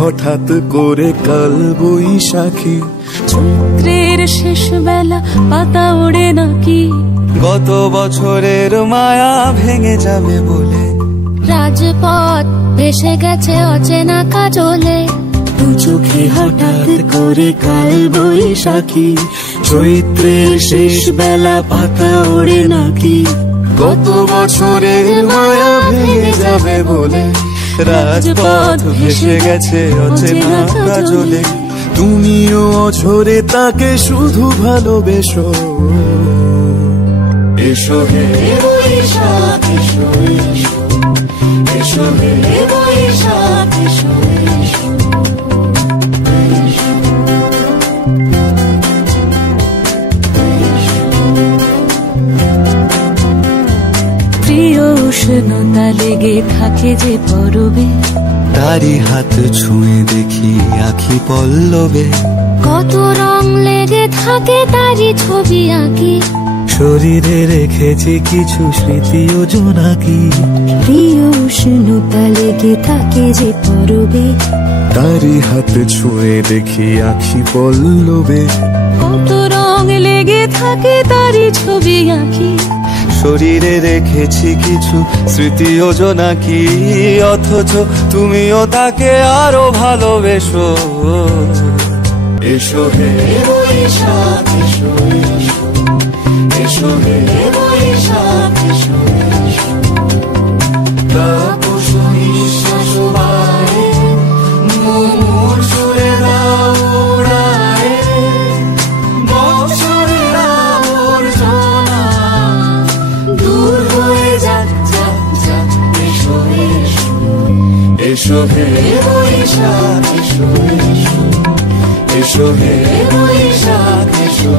হঠাৎ করে কাল বৈশাখী, চৈত্রের শেষ বেলা পাতা ওড়ে নাকি, গত বছরের মায়া ভেঙে যাবে বলে, রাজপথ ভেসে গেছে অচেনা কাজলে, দু চোখে হঠাৎ করে কাল বৈশাখী, চৈত্রের শেষ বেলা পাতা ওড়ে নাকি, গত বছরের মায়া ভেঙে যাবে বলে, রাজপথ ভেসে গেছে অচেনা কাজলে, তুমিও অঝরে তাকে শুধু ভালোবেসো। এসো হে বৈশাখ এসো এসো, এসো হে বৈশাখ এসো এসো। প্রিয় উষ্ণতা লেগে থাকে যে পরবে, তারি হাত ছুঁয়ে দেখি আখি পল্লবে, কত রং লেগে থাকে তারই ছবি আঁকি, শরীরে রেখেছি কিছু স্মৃতি ও জোনাকি, প্রিয় উষ্ণতা লেগে থাকে যে পরবে, তারি হাত ছুঁয়ে দেখি আখি পল্লবে, কত রং লেগে থাকে তারই ছবি আঁকি, শরীরে রেখেছি কিছু স্মৃতি ও জোনাকি, অথচ তুমিও তাকে আরো ভালোবেসো। এসো হে বৈশাখ এসো এসো, এসো হে বৈশাখ এসো এসো। তাপস নিঃশ্বাস বায়ে, মুমুর সুরে দাও উড়ায়ে, বছরের আবর্জনা দূর হয়ে যাক যাক যাক। এসো এসো, এসো হে বৈশাখ এসো এসো, এসো হে বৈশাখ এসো।